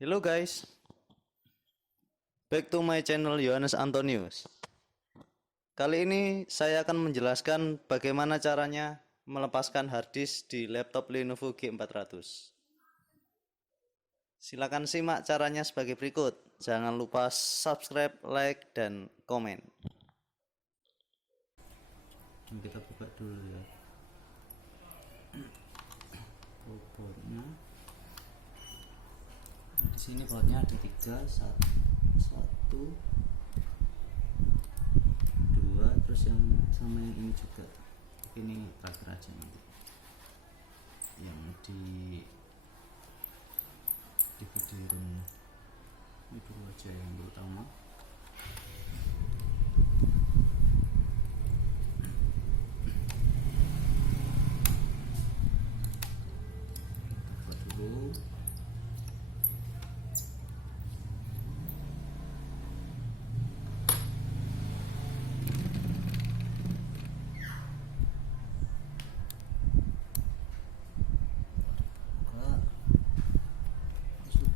Hello guys, back to my channel Yohanes Antonius. Kali ini saya akan menjelaskan bagaimana caranya melepaskan harddisk di laptop Lenovo G400. Silakan simak caranya sebagai berikut. Jangan lupa subscribe, like, dan komen. Kita buka dulu ya boardnya. Di sini boardnya ada 3, 1, 2, terus yang sama yang ini juga. Ini terakhir aja nanti. Yang di video ini dulu aja yang pertama. Buka dulu.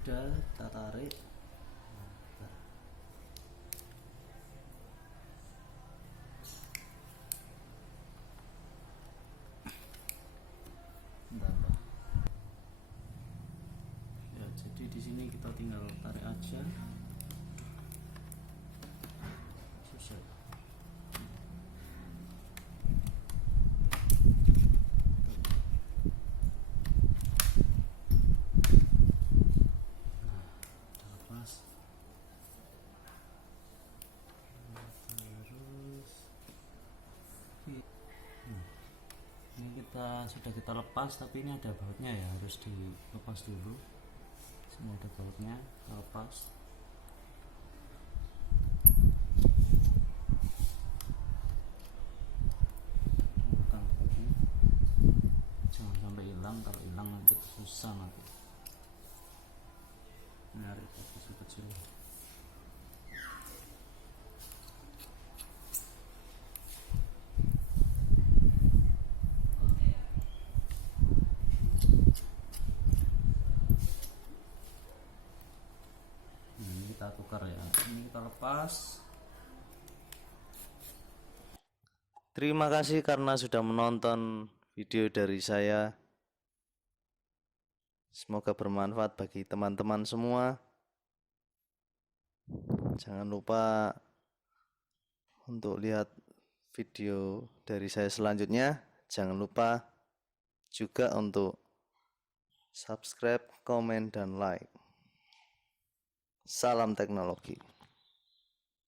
Sudah kita tarik. Ya, jadi di sini kita tinggal tarik aja. Susah. Ini sudah kita lepas, tapi ini ada bautnya ya, harus dilepas dulu. Sini ada bautnya, kita lepas. Jangan sampai hilang, kalau hilang nanti susah nanti menarik kecil-kecil. Kita tukar ya, ini kita lepas. Terima kasih karena sudah menonton video dari saya. Semoga bermanfaat bagi teman-teman semua. Jangan lupa untuk lihat video dari saya selanjutnya. Jangan lupa juga untuk subscribe, komen, dan like. Salam teknologi.